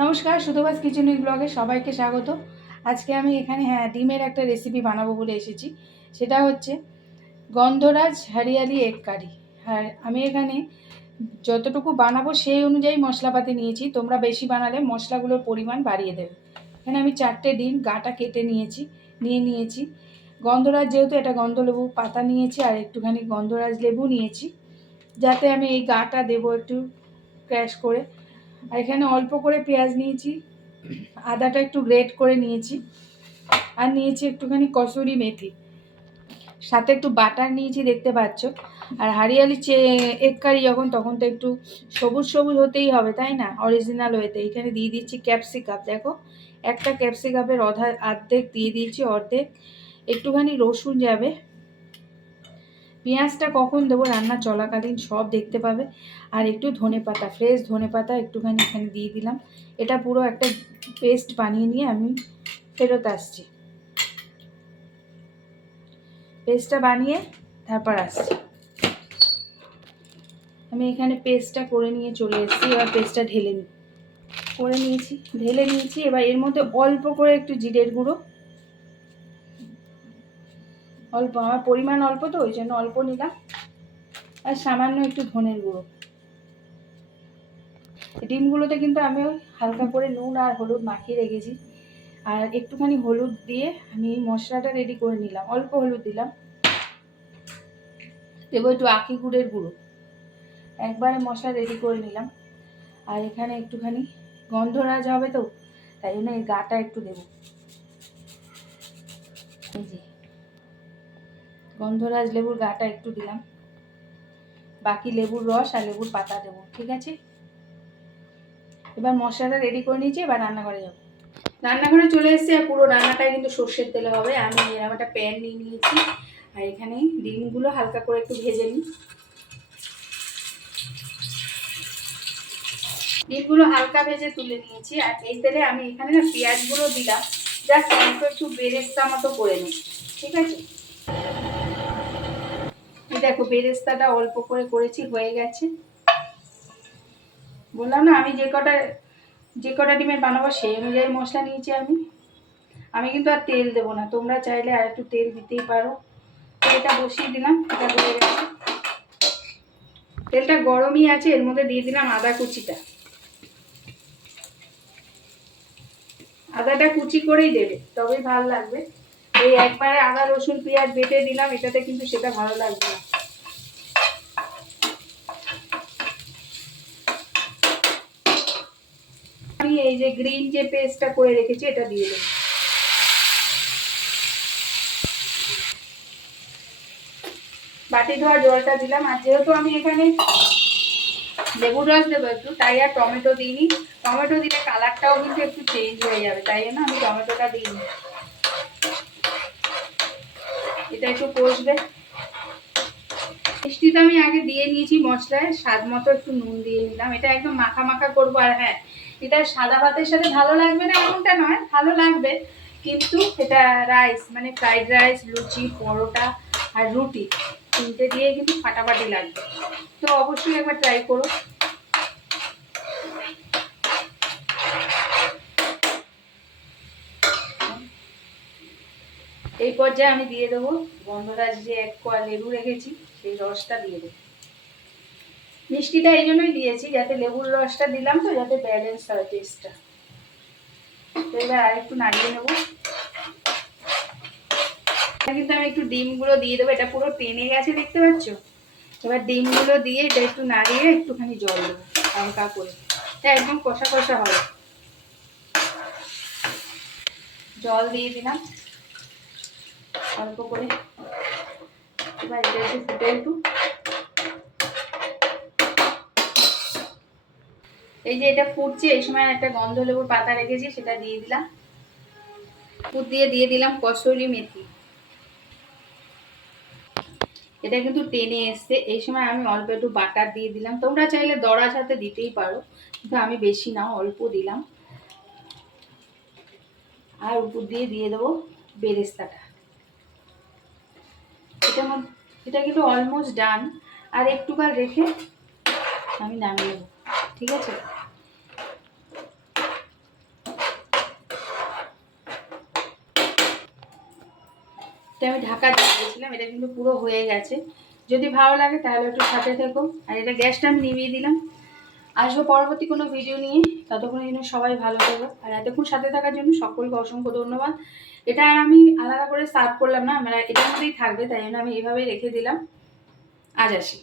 নমস্কার সুধবাস kitchen week ব্লগে সবাইকে স্বাগত। আজকে আমি এখানে হ্যাঁ ডিমের একটা রেসিপি বানাবো বলে এসেছি। সেটা হচ্ছে গন্ধরাজ হরিয়ালি এগ কারি হ্যাঁ আমি এখানে যতটুকু বানাবো সেই অনুযায়ী মশলাপাতি নিয়েছি। তোমরা বেশি বানালে মশলাগুলোর পরিমাণ বাড়িয়ে দেবে। এখানে আমি চারটে ডিম, গাটা কেটে নিয়েছি, নিয়ে নিয়েছি। গন্ধরাজ যেহেতু এটা গন্ধলেবু পাতা নিয়েছি, আর একটুখানি গন্ধরাজ লেবু নিয়েছি। যাতে আমি এই গাটা দেবো একটু ক্র্যাশ করে। আর এখানে অল্প করে পেঁয়াজ নিয়েছি, আদাটা একটু গ্রেট করে নিয়েছি, আর নিয়েছি একটুখানি কসুরি মেথি। সাথে একটু বাটার নিয়েছি, দেখতে পাচ্ছ। আর হারিয়ালি চে এগ কারি যখন, তখন তো একটু সবুজ সবুজ হতেই হবে, তাই না? অরিজিনাল ওয়েতে এখানে দিয়ে দিচ্ছি ক্যাপসিকাপ দেখো। একটা ক্যাপসিকাপের অধা, অর্ধেক দিয়ে দিয়েছি, অর্ধেক। একটুখানি রসুন যাবে। পেঁয়াজটা কখন দেবো রান্না চলাকালীন সব দেখতে পাবে। আর একটু ধনে পাতা ফ্রেশ ধনে পাতা একটুখানি এখানে দিয়ে দিলাম। এটা পুরো একটা পেস্ট বানিয়ে নিয়ে আমি ফেরত আসছি। পেস্টটা বানিয়ে তারপর আসছি। আমি এখানে পেস্টটা করে নিয়ে চলে এসেছি, এবার পেস্টটা ঢেলে নিই করে নিয়েছি, ঢেলে নিয়েছি, এবার এর মধ্যে অল্প করে একটু জিরের গুঁড়ো অল্প, আমার পরিমাণ অল্প তো, ওই জন্য অল্প নিলাম। আর সামান্য একটু ধনের গুঁড়ো। ডিমগুলোতে কিন্তু আমি ওই হালকা করে নুন আর হলুদ মাখিয়ে রেখেছি। আর একটুখানি হলুদ দিয়ে আমি মশলাটা রেডি করে নিলাম। অল্প হলুদ দিলাম। দেবো একটু আখি গুড়ের গুঁড়ো। একবারে মশলা রেডি করে নিলাম। আর এখানে একটুখানি গন্ধরাজ হবে তো, তাই জন্য এই গাটা একটু দেবো। এই যে। গন্ধরাজ লেবুর গাটা একটু দিলাম। বাকি লেবুর রস আর লেবুর পাতা দেবো, ঠিক আছে? এবার মশলাটা রেডি করে নিয়েছি, এবার রান্নাঘরে যাব। রান্নাঘরে চলে এসেছি আর পুরো রান্নাটাই কিন্তু সর্ষের তেলে হবে। আমি এরকম একটা প্যান নিয়ে নিয়েছি, আর এখানে ডিমগুলো হালকা করে একটু ভেজে নিই। ডিমগুলো হালকা ভেজে তুলে নিয়েছি, আর এই তেলে আমি এখানে না পেঁয়াজগুলো দিলাম। যা একটু বেরেস্তা মতো করে নিই, ঠিক আছে? দেখো, বেরেস্তাটা অল্প করে করেছি, হয়ে গেছে। বললাম না, আমি যে কটা যে কটা ডিমের বানাবো সেই অনুযায়ী মশলা নিয়েছি আমি। আমি কিন্তু আর তেল দেবো না, তোমরা চাইলে আর একটু তেল দিতেই পারো। এটা বসিয়ে দিলাম, এটা হয়ে গেছে। তেলটা গরমই আছে, এর মধ্যে দিয়ে দিলাম আদা কুচিটা। আদাটা কুচি করেই দেবে, তবেই ভালো লাগবে। এই একবারে আদা, রসুন, পেঁয়াজ বেটে দিলাম, এটাতে কিন্তু সেটা ভালো লাগবে না। আমি এই যে গ্রিন যে পেস্টটা করে রেখেছি, এটা দিয়ে দেবো। বাটি ধোয়া জলটা দিলাম, আর যেহেতু আমি এখানে লেবুর রস দেবো একটু, তাই আর টমেটো দিইনি। টমেটো দিলে কালারটাও কিন্তু একটু চেঞ্জ হয়ে যাবে, তাই জন্য আমি টমেটোটা দিইনি। এটা একটু কষবে। মিষ্টিটা আমি আগে দিয়ে নিয়েছি মশলায়, স্বাদ মতো একটু নুন দিয়ে নিলাম। এটা একদম মাখা মাখা করব আর হ্যাঁ এটা সাদা ভাতের সাথে ভালো লাগবে না এমনটা নয়, ভালো লাগবে। কিন্তু এটা রাইস মানে ফ্রাইড রাইস লুচি, পরোটা আর রুটি, তিনটে দিয়ে কিন্তু ফাটাফাটি লাগবে। তো অবশ্যই একবার ট্রাই করো এই পর্যায়ে আমি দিয়ে দেবো। গন্ধরাজ যে এক কোয়া লেবু রেখেছি, সেই রসটা দিয়ে দেবো। মিষ্টিটা এই জন্যই দিয়েছি, যাতে লেবুর রসটা দিলাম তো, যাতে ব্যালেন্স হয় টেস্টটা তো এবার আর একটু নাড়িয়ে নেব। কিন্তু আমি একটু ডিমগুলো দিয়ে দেবো, এটা পুরো টেনে গেছে, দেখতে পাচ্ছ? এবার ডিমগুলো দিয়ে এটা একটু নাড়িয়ে একটুখানি জল দেবো, হালকা করে। এটা একদম কষা কষা হবে। জল দিয়ে দিলাম। অল্প করে। এবার এটা একটু ফুটে একটু এই যে এটা ফুটছে, এই সময় একটা গন্ধ লেবুর পাতা রেখেছি, সেটা দিয়ে দিলাম। ফুট দিয়ে দিয়ে দিলাম মেথি। এটা কিন্তু টেনে এসছে। এই সময় আমি অল্প একটু বাটার দিয়ে দিলাম। তোমরা চাইলে দড়া সাথে দিতেই পারো, কিন্তু আমি বেশি না, অল্প দিলাম। আর উপর দিয়ে দিয়ে দেবো বেরেস্তাটা। এটার মধ্যে এটা কিন্তু অলমোস্ট ডান আর একটুকার রেখে আমি নামিয়ে নেব, ঠিক আছে? আমি ঢাকা দিয়েছিলাম, এটা কিন্তু পুরো হয়ে গেছে। যদি ভালো লাগে তাহলে একটু সাথে থেকো। আর এটা গ্যাসটা আমি নিভিয়ে দিলাম। আসব পরবর্তী কোনো ভিডিও নিয়ে। ততক্ষণের জন্য সবাই ভালো থাকো। আর এতক্ষণ সাথে থাকার জন্য সকলকে অসংখ্য ধন্যবাদ। এটা আর আমি আলাদা করে সার্ভ করলাম না আমরা এটার মধ্যেই থাকবে, তাই জন্য আমি এভাবেই রেখে দিলাম। আজ আসি।